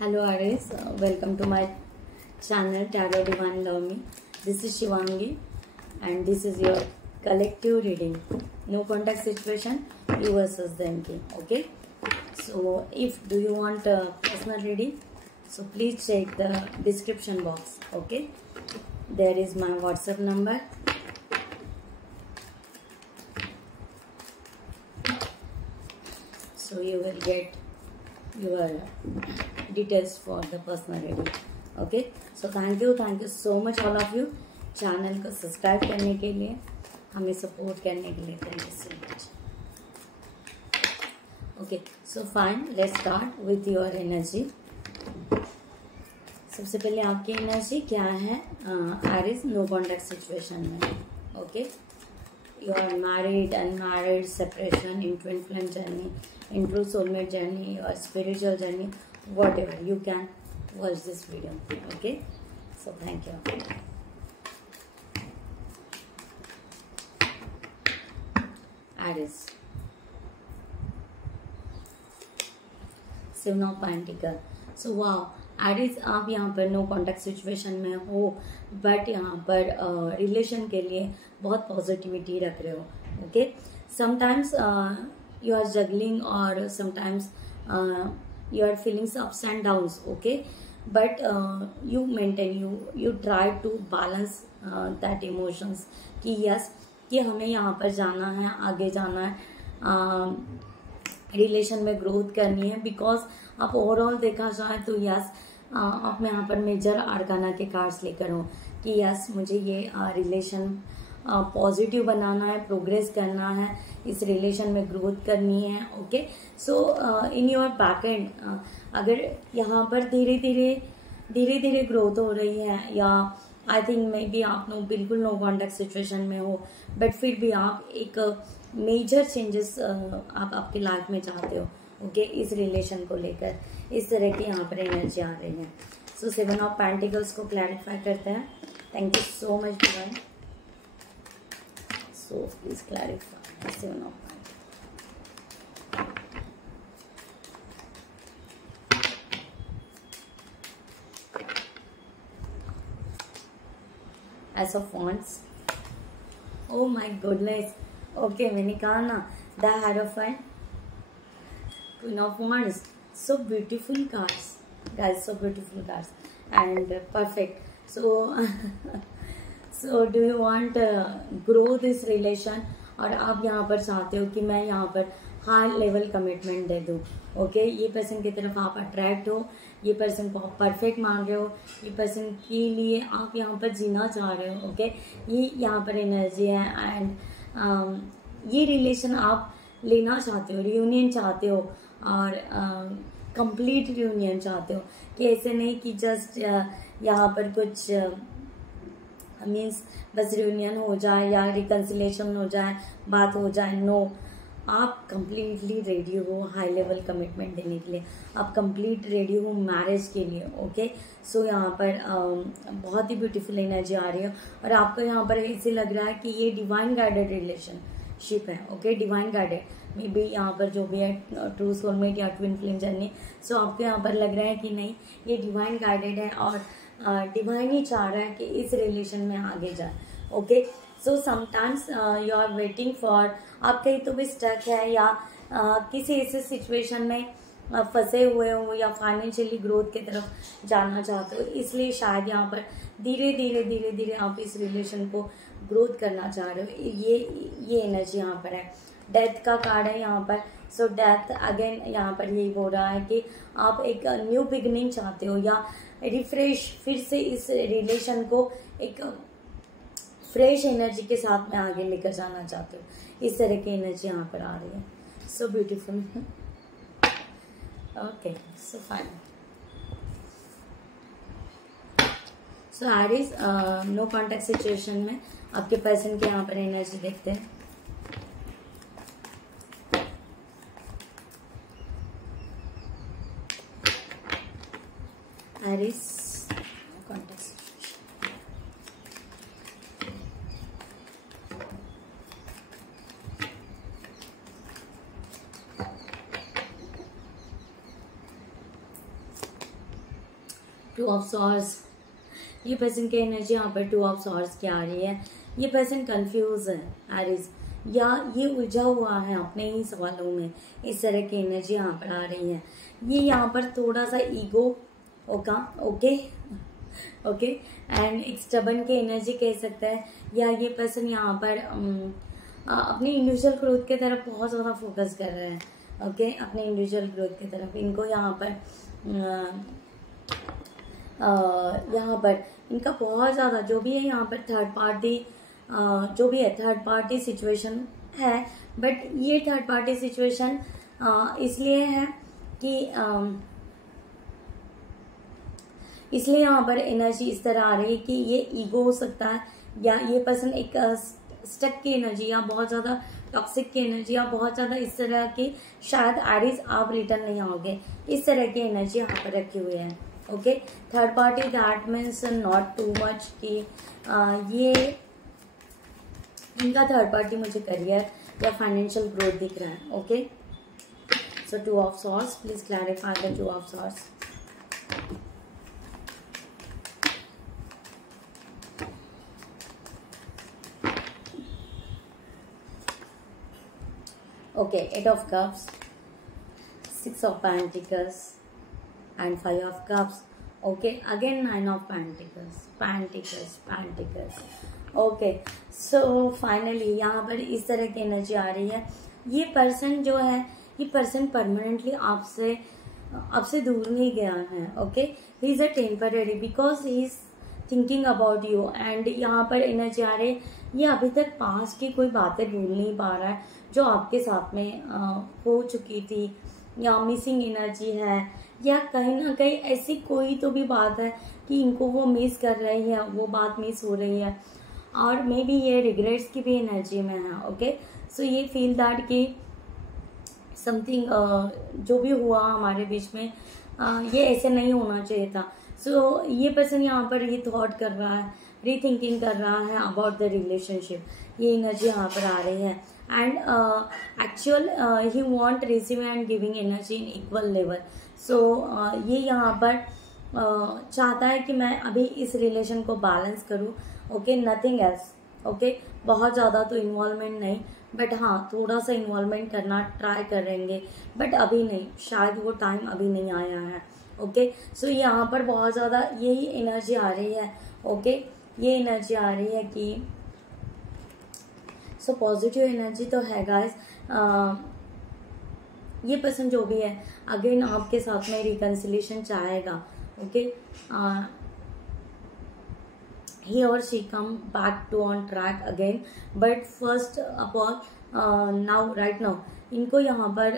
Hello Aries, welcome to my channel Tarot Divine Love Me. This is Shivangi and this is your collective reading. No contact situation, you versus them king. Okay. So if do you want a personal reading, so please check the description box. Okay. There is my WhatsApp number. So you will get your details for the personal reading. Okay, so thank you so much all of you channel को subscribe करने के लिए, हमें support करने के लिए. Thank you so much. Okay, so fine, let's start with your energy. सबसे पहले आपकी एनर्जी क्या है एरिस नो कॉन्टैक्ट सिचुएशन में. Okay, you are married, unmarried, separation, in twin flame journey, into soulmate journey, or spiritual journey, whatever, you can watch this video. Okay, so thank you. Aries, Seven of Pentacles. So wow, Aries, आप यहाँ पर no contact situation में हो, but यहाँ पर relation के लिए बहुत पॉजिटिविटी रख रहे हो. Okay, sometimes you are juggling और sometimes you are feelings ups and downs. Okay, but you maintain, you try to balance that emotions कि यस, कि हमें यहाँ पर जाना है, आगे जाना है, रिलेशन में ग्रोथ करनी है. बिकॉज आप ओवरऑल देखा जाए तो यस, आप यहाँ पर मेजर आर्काना के कार्ड्स लेकर हो कि यस, मुझे ये रिलेशन पॉजिटिव बनाना है, प्रोग्रेस करना है, इस रिलेशन में ग्रोथ करनी है. Okay, so in your back and अगर यहाँ पर धीरे धीरे ग्रोथ हो रही है, या आई थिंक मे बी आप लोग बिल्कुल नो कॉन्टैक्ट सिचुएशन में हो, बट फिर भी आप एक मेजर चेंजेस आप आपकी लाइफ में चाहते हो. ओके, इस रिलेशन को लेकर इस तरह की यहाँ पर एनर्जी आ रही है. सो सेवन ऑफ पेंटिकल्स को क्लैरिफाई करते हैं. Thank you so much divine. So please clarify seven of S of wands. Oh my goodness. Okay, मैंने कहा ना, the हेरोफाइन, Queen of Wands. So beautiful cards, guys. So beautiful cards and perfect. So do you want grow this relation? और आप यहाँ पर चाहते हो कि मैं यहाँ पर हाई लेवल कमिटमेंट दे दूँ. ओके, ये पर्सन की तरफ आप अट्रैक्ट हो, ये पर्सन को आप परफेक्ट मान रहे हो, ये पर्सन के लिए आप यहाँ पर जीना चाह रहे हो. ओके, ये यहाँ पर एनर्जी है. एंड ये रिलेशन आप लेना चाहते हो, रियूनियन चाहते हो, और कंप्लीट रियूनियन चाहते हो. कि ऐसे नहीं कि जस्ट यहाँ पर कुछ मीन्स बस रियूनियन हो जाए या रिकन्सिलेशन हो जाए, बात हो जाए. नो, आप कंप्लीटली रेडी हो हाई लेवल कमिटमेंट देने के लिए, आप कंप्लीट रेडी हो मैरिज के लिए. ओके, सो यहाँ पर बहुत ही ब्यूटीफुल एनर्जी आ रही है, और आपको यहाँ पर ऐसे लग रहा है कि ये डिवाइन गाइडेड रिलेशनशिप है. Okay, divine guided may be यहाँ पर जो भी है, ट्रू सोलमेट या ट्विन फ्लेम जर्नी. सो आपको यहाँ पर लग रहा है कि नहीं, ये डिवाइन गाइडेड है और डिवाइन ही चाह रहा है कि इस रिलेशन में आगे जाए. Okay, so sometimes you are waiting for, आप कहीं तो भी स्टक है या किसी ऐसे सिचुएशन में फंसे हुए हो, या फाइनेंशियली ग्रोथ की तरफ जाना चाहते हो, इसलिए शायद यहाँ पर धीरे धीरे आप इस रिलेशन को ग्रोथ करना चाह रहे हो. ये एनर्जी यहाँ पर है. डेथ का कार्ड है यहाँ पर. सो डेथ अगेन यहाँ पर यही बोल रहा है कि आप एक न्यू बिगिनिंग चाहते हो, या रिफ्रेश, फिर से इस रिलेशन को एक फ्रेश एनर्जी के साथ में आगे लेकर जाना चाहते हो. इस तरह की एनर्जी यहाँ पर आ रही है. So beautiful. Okay, so fine. So Aries, no contact situation में आपके पर्सन के यहाँ पर एनर्जी देखते हैं. Aries, context. Two of swords, ये पर्सन की एनर्जी यहाँ पर टू ऑफ सॉर्ड्स की आ रही है। ये पर्सन कंफ्यूज है एरीज, या ये उलझा हुआ है अपने ही सवालों में, इस तरह की एनर्जी यहाँ पर आ रही है। ये यहाँ पर थोड़ा सा ईगो ओके एंड एक स्टबन की एनर्जी कह सकता है, या ये पर्सन यहाँ पर अपनी इंडिविजुअल ग्रोथ की तरफ बहुत ज़्यादा फोकस कर रहे हैं। ओके, अपने इंडिविजुअल ग्रोथ की तरफ इनको यहाँ पर इनका बहुत ज़्यादा जो भी है यहाँ पर थर्ड पार्टी जो भी है थर्ड पार्टी सिचुएशन है। बट ये थर्ड पार्टी सिचुएशन इसलिए है कि इसलिए यहाँ पर एनर्जी इस तरह आ रही है कि ये ईगो हो सकता है, या ये पर्सन एक स्टक की एनर्जी, या बहुत ज़्यादा टॉक्सिक की एनर्जी, या बहुत ज़्यादा इस तरह की, शायद एरीज आप रिटर्न नहीं आओगे, इस तरह की एनर्जी यहाँ पर रखी हुई है। Okay, third party that means not too much कि ये इनका थर्ड पार्टी मुझे करियर या फाइनेंशियल ग्रोथ दिख रहा है। Okay, so two of swords, please clarify the two of swords. Okay, 8 of cups, 6 of pentacles and 5 of cups. Okay, again 9 of pentacles. Okay, so finally यहाँ पर इस तरह की एनर्जी आ रही है। ये पर्सन जो है, ये पर्सन परमानेंटली आपसे दूर नहीं गया है। Okay, he is a temporary because he is thinking about you, and यहाँ पर एनर्जी आ रही है ये अभी तक पास्ट की कोई बातें भूल नहीं पा रहा है जो आपके साथ में हो चुकी थी, या मिसिंग एनर्जी है, या कहीं ना कहीं ऐसी कोई तो भी बात है कि इनको वो मिस कर रही है, वो बात मिस हो रही है, और मे बी ये रिग्रेट्स की भी एनर्जी में है। ओके, सो ये फील दैट कि समथिंग जो भी हुआ हमारे बीच में ये ऐसे नहीं होना चाहिए था। सो ये पर्सन यहाँ पर ये थॉट कर रहा है, रीथिंकिंग कर रहा है अबाउट द रिलेशनशिप, ये एनर्जी यहाँ पर आ रही है। And actual he want receiving and giving energy in equal level. So ये यहाँ पर चाहता है कि मैं अभी इस रिलेशन को बैलेंस करूँ। Okay, nothing else. ओके, बहुत ज़्यादा तो इन्वॉल्वमेंट नहीं, बट हाँ थोड़ा सा इन्वॉल्वमेंट करना ट्राई करेंगे, बट अभी नहीं, शायद वो टाइम अभी नहीं आया है। ओके, सो यहाँ पर बहुत ज़्यादा यही एनर्जी आ रही है। ओके, ये एनर्जी आ रही है कि सो पॉजिटिव एनर्जी तो है गाइस। ये पर्सन जो भी है अगेन आपके साथ में रिकंसिलेशन चाहेगा। Okay, he or she come back to on track again, but first upon right now इनको यहाँ पर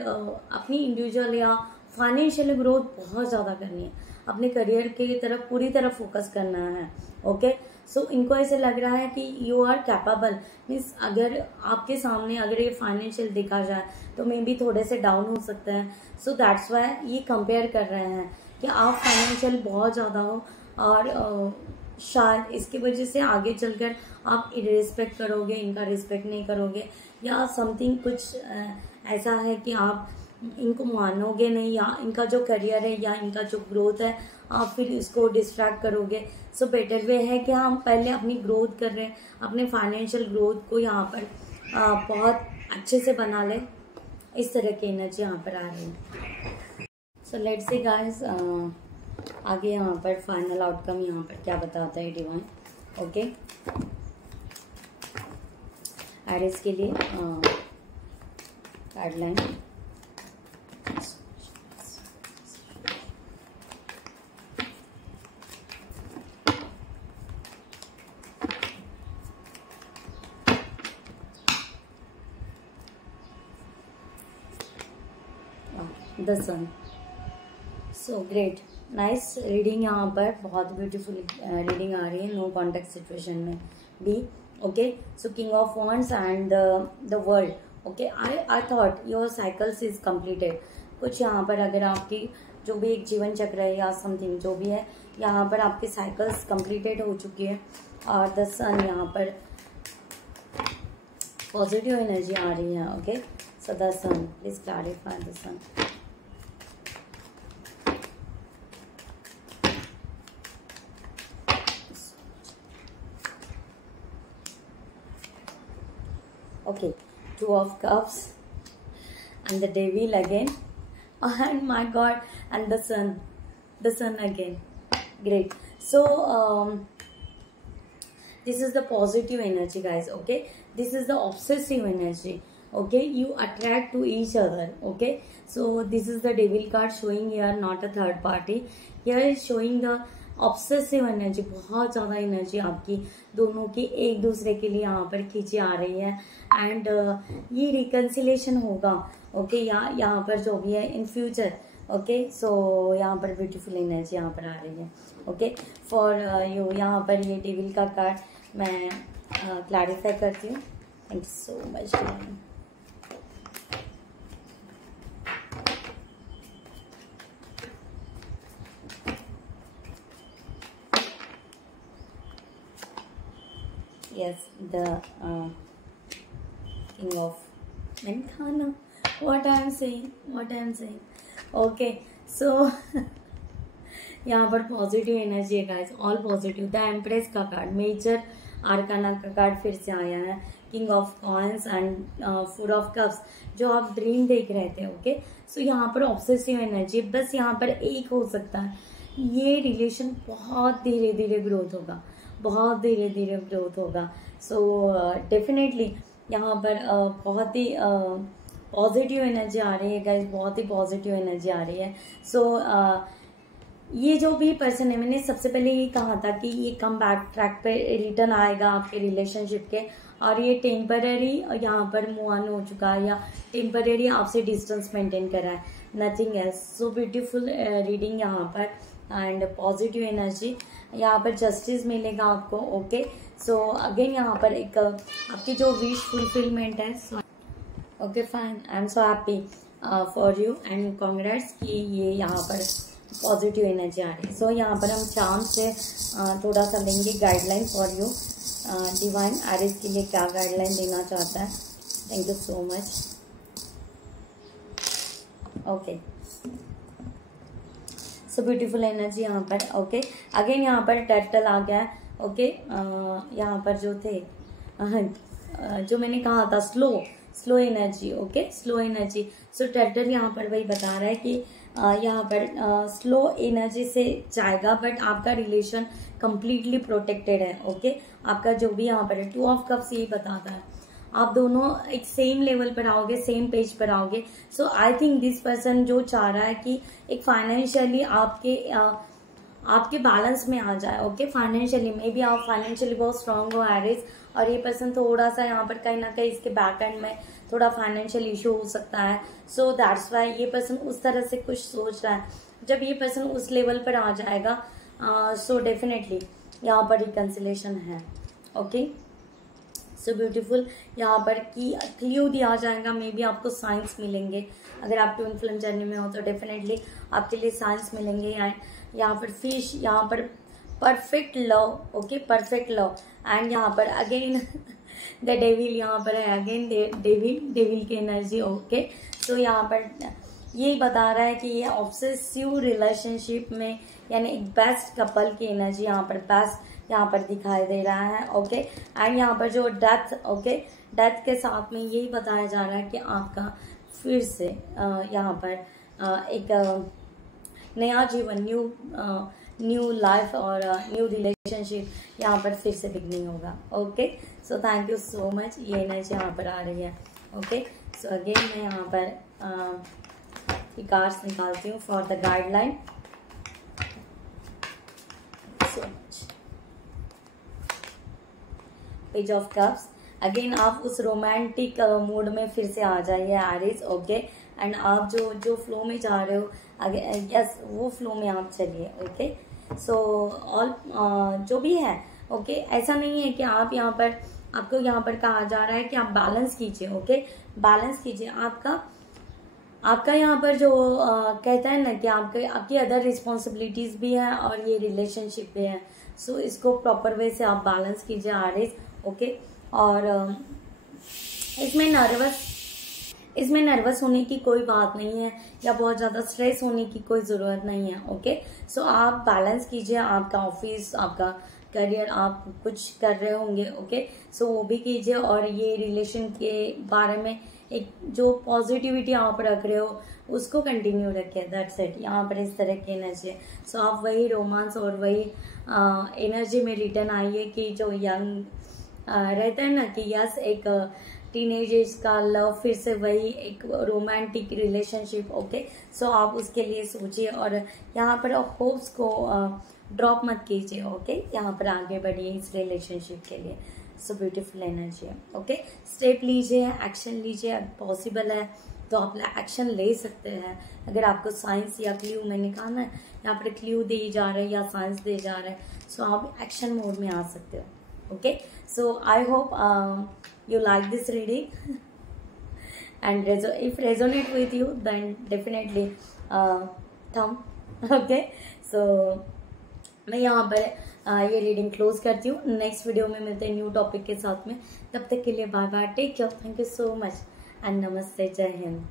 अपनी इंडिविजुअल या फाइनेंशियल ग्रोथ बहुत ज़्यादा करनी है, अपने करियर के तरफ पूरी तरह फोकस करना है। ओके, सो इनको ऐसे लग रहा है कि यू आर कैपेबल, मीन्स अगर आपके सामने अगर ये फाइनेंशियल देखा जाए तो मे बी थोड़े से डाउन हो सकते हैं। सो दैट्स वाई ये कंपेयर कर रहे हैं कि आप फाइनेंशियल बहुत ज़्यादा हो, और शायद इसकी वजह से आगे चलकर आप रिस्पेक्ट करोगे, इनका रिस्पेक्ट नहीं करोगे, या समथिंग कुछ ऐसा है कि आप इनको मानोगे नहीं, या इनका जो करियर है या इनका जो ग्रोथ है आप फिर इसको डिस्ट्रैक्ट करोगे। सो बेटर वे है कि हम पहले अपनी ग्रोथ कर रहे हैं, अपने फाइनेंशियल ग्रोथ को यहाँ पर बहुत अच्छे से बना लें, इस तरह की एनर्जी यहाँ पर आ रही है। सो लेट्स सी गाइस आगे यहाँ पर फाइनल आउटकम यहाँ पर क्या बताता है डिवाइन। ओके, एरिस के लिए guideline. The sun, so great, nice reading. यहाँ पर बहुत ब्यूटीफुल रीडिंग आ रही है, नो कॉन्टेक्ट सिचुएशन में भी। Okay, so king of wands and the world. Okay, I thought your cycles is completed. कुछ यहाँ पर अगर आपकी जो भी एक जीवन चक्र है या समथिंग जो भी है, यहाँ पर आपकी साइकिल्स कंप्लीटेड हो चुकी है, और द सन यहाँ पर पॉजिटिव एनर्जी आ रही है। Okay, so the sun, please clarify the sun. Okay, Two of Cups and the Devil again. And my God, and the Sun again. Great. So this is the positive energy, guys. Okay, this is the obsessive energy. Okay, you attract to each other. Okay, so this is the Devil card showing here, not a third party. Here is showing the obsessive energy, बहुत ज़्यादा energy आपकी दोनों की एक दूसरे के लिए यहाँ पर खींची आ रही है. एंड ये रिकन्सिलेशन होगा. ओके, यहाँ पर जो भी है इन फ्यूचर. ओके, सो यहाँ पर ब्यूटीफुल एनर्जी यहाँ पर आ रही है. ओके, फॉर यू यहाँ पर ये डेविल का कार्ड मैं क्लैरिफाई करती हूँ. Thank you so much. Yes, the king of Menthana. What I am saying. Okay, so यहाँ पर पॉजिटिव एनर्जी है guys, all positive. The empress का कार्ड, मेजर आर्काना का कार्ड फिर से आया है. King of coins and 4 of cups, जो आप ड्रीम देख रहे थे. ओके, सो यहाँ पर ऑब्सेसिव एनर्जी. बस यहाँ पर एक हो सकता है, ये रिलेशन बहुत धीरे धीरे ग्रोथ होगा, बहुत धीरे धीरे ग्रोथ होगा. सो डेफिनेटली यहाँ पर बहुत ही पॉजिटिव एनर्जी आ रही है गाइस, बहुत ही पॉजिटिव एनर्जी आ रही है. सो ये जो भी पर्सन है, मैंने सबसे पहले ये कहा था कि ये कम बैक ट्रैक पे रिटर्न आएगा आपके रिलेशनशिप के, और ये टेम्पररी यहाँ पर मूव ऑन हो चुका है या टेम्पररी आपसे डिस्टेंस मेंटेन कर रहा है, nothing else. So beautiful reading यहाँ पर एंड पॉजिटिव एनर्जी. यहाँ पर जस्टिस मिलेगा आपको. ओके, सो अगेन यहाँ पर एक आपकी जो विश फुलफिलमेंट है. Okay fine, I am so happy for you and congrats कि ये यहाँ पर पॉजिटिव एनर्जी आ रही है. सो यहाँ पर हम चाम से थोड़ा सा लेंगे guideline for you. Divine Aries के लिए क्या गाइडलाइन देना चाहता है. Thank you so much. Okay, so beautiful energy यहाँ पर. ओके, अगेन यहाँ पर टर्टल आ गया है. ओके, यहाँ पर जो थे जो मैंने कहा था slow energy. Okay, slow energy. So turtle यहाँ पर वही बता रहा है कि यहाँ पर स्लो एनर्जी से जाएगा, बट आपका रिलेशन कंप्लीटली प्रोटेक्टेड है. ओके, आपका जो भी यहाँ पर है 2 ऑफ कप्स यही बताता है, आप दोनों एक सेम लेवल पर आओगे, सेम पेज पर आओगे. सो आई थिंक दिस पर्सन जो चाह रहा है कि एक फाइनेंशियली आपके बैलेंस में आ जाए. ओके, फाइनेंशियली मे बी आप फाइनेंशियली बहुत स्ट्रांग हो एरिस, और ये पर्सन थोड़ा सा यहाँ पर कहीं ना कहीं इसके बैक एंड में थोड़ा फाइनेंशियल इशू हो सकता है. सो दैट्स वाई ये पर्सन उस तरह से कुछ सोच रहा है. जब ये पर्सन उस लेवल पर आ जाएगा, सो डेफिनेटली यहाँ पर रिकन्सिलेशन है. Okay, so beautiful. यहाँ पर की क्ल्यू दिया जाएगा, मे बी आपको साइंस मिलेंगे. अगर आप ट्विन फ्लेम जर्नी में हो तो डेफिनेटली आपके लिए साइंस मिलेंगे. एंड यहाँ पर फिश, यहाँ पर perfect love. Okay, perfect love. And यहाँ पर अगेन द डेविल यहाँ पर है, अगेन डेविल की एनर्जी. ओके, सो यहाँ पर यही बता रहा है कि ये ऑब्सेसिव रिलेशनशिप में यानी एक बेस्ट कपल की एनर्जी यहाँ पर बेस्ट यहाँ पर दिखाई दे रहा है. ओके, एंड यहाँ पर जो डेथ, ओके, डेथ के साथ में यही बताया जा रहा है कि आपका फिर से यहाँ पर एक नया जीवन, न्यू लाइफ और न्यू रिलेशनशिप यहाँ पर फिर से बिगनिंग होगा. Okay, so thank you so much. ये एनर्जी यहाँ पर आ रही है. ओके, सो अगेन मैं यहाँ पर कार्ड्स निकालती हूँ for the guideline. So much. Page of cups. Again आप उस रोमांटिक मूड में फिर से आ जाइए एरिस. ओके, एंड आप जो फ्लो में जा रहे हो, यस, वो फ्लो में आप चलिए. ओके, सो ऑल जो भी है. ओके, ऐसा नहीं है कि आप यहाँ पर, आपको यहाँ पर कहा जा रहा है कि आप बैलेंस कीजिए. ओके, बैलेंस कीजिए. आपका यहाँ पर जो कहता है ना कि आपकी अदर रिस्पॉन्सिबिलिटीज भी है और ये रिलेशनशिप भी है. सो इसको प्रॉपर वे से आप बैलेंस कीजिए एरिस. ओके, और इसमें नर्वस होने की कोई बात नहीं है या बहुत ज़्यादा स्ट्रेस होने की कोई ज़रूरत नहीं है. ओके, सो आप बैलेंस कीजिए. आपका ऑफिस, आपका करियर आप कुछ कर रहे होंगे, ओके, सो वो भी कीजिए। और ये रिलेशन के बारे में एक जो पॉजिटिविटी आप रख रहे हो उसको कंटिन्यू रखिए, दैट्स इट। यहाँ पर इस तरह की एनर्जी है, सो आप वही रोमांस और वही एनर्जी में रिटर्न आइए कि जो यंग रहता है ना कि यस एक टीनेज एज का लव, फिर से वही एक रोमांटिक रिलेशनशिप, ओके, सो आप उसके लिए सोचिए और यहाँ पर होप्स को ड्रॉप मत कीजिए, ओके, यहाँ पर आगे बढ़िए इस रिलेशनशिप के लिए। सो ब्यूटीफुल एनर्जी है, ओके, स्टेप लीजिए, एक्शन लीजिए, पॉसिबल है तो आप एक्शन ले सकते हैं। अगर आपको साइंस या क्ल्यू में निकालना है, यहाँ पर क्ल्यू दी जा रहा है या साइंस दे जा रहा है, सो आप एक्शन मोड में आ सकते हो, okay, so I hope you like this reading and if resonate with you then definitely thumb, okay, so मैं यहाँ पर ये रीडिंग क्लोज करती हूँ। नेक्स्ट वीडियो में मिलते हैं न्यू टॉपिक के साथ में, तब तक के लिए bye bye, take care, thank you so much and नमस्ते, जय हिंद।